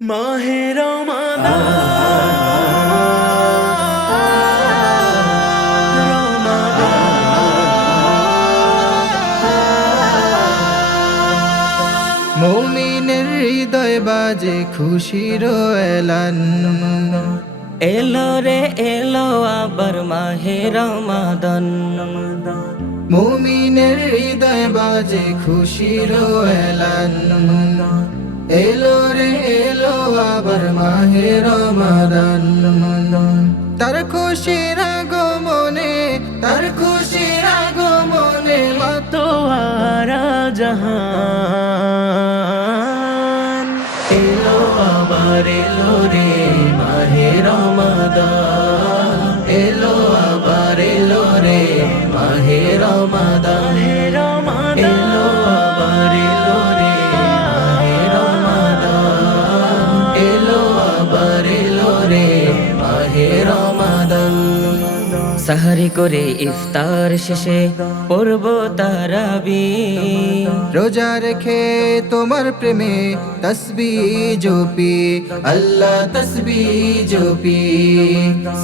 মাহে রমাদান মুমিনের হৃদয় বাজে খুশির এলান। এলো রে এলো আবার মাহে রমাদান। মুমিনের হৃদয় বাজে খুশির এলান। এলো রে এলো আবার মাহে রমাদান। তার খুশির আগমনে, তার খুশির আগমনে তোয়ারা জাহান এলো আবার এলো রে মাহে রমাদান। এলো আবার এলো রে মাহে রমাদান। এলো আবার এলো রে মাহে রমাদান। এলো আবার এলো রে মাহে রমাদান। সাহারি করে ইফতার শেষে পড়ব তারাবি। রোজা রেখে তোমার প্রেমে তসবিহ জপি, আল্লাহ তসবিহ জপি।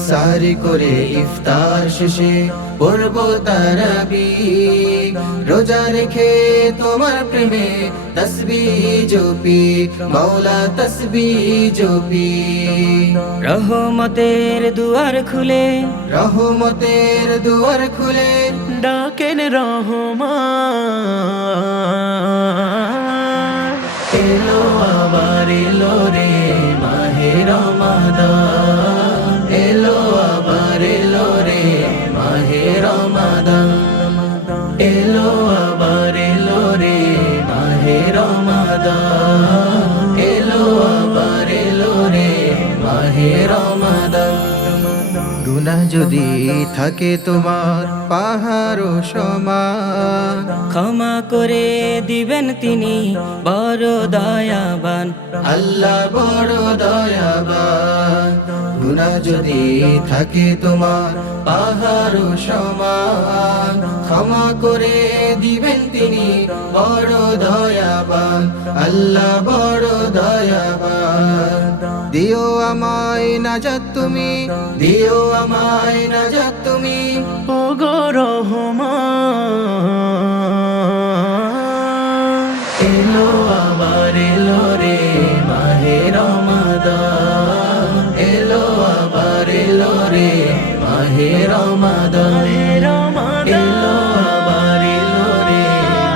সারি করে ইফতার শেষে পড়ব তারাবি। রোজা রেখে তোমার প্রেমে তসবিহ জপি, মাওলা তসবিহ জপি। রহমতের দুয়ার খুলে, রহমতের দুয়ার খুলে ডাকেন রহমান এলো আবার এলো রে মাহে রমাদান। এলো আবার এলো রে মাহে রমাদান। এলো আবার এলো রে মাহে রমাদান। এলো আবার এলো রে মাহে রমাদান। গুনাহ যদি থাকে তোমার পাহাড় সমান, ক্ষমা করে দিবেন তিনি বড় দয়াবান। আল্লাহ বড় দয়াবান। গুনাহ যদি থাকে তোমার পাহাড় সমান, ক্ষমা করে দিবেন তিনি বড় দয়াবান। আল্লাহ বড় দয়াবান। দিও আমায় নাজাত তুমি, দিও আমায় নাজাত তুমি। ও গো রহমান এলো আবার এলো রে মাহে রমাদান। এলো আবার এলো রে মাহে রমাদান। এলো আবার এলো রে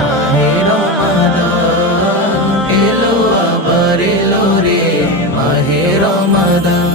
মাহে রমাদান। এলো আবার এলো রে মাহে রমাদান।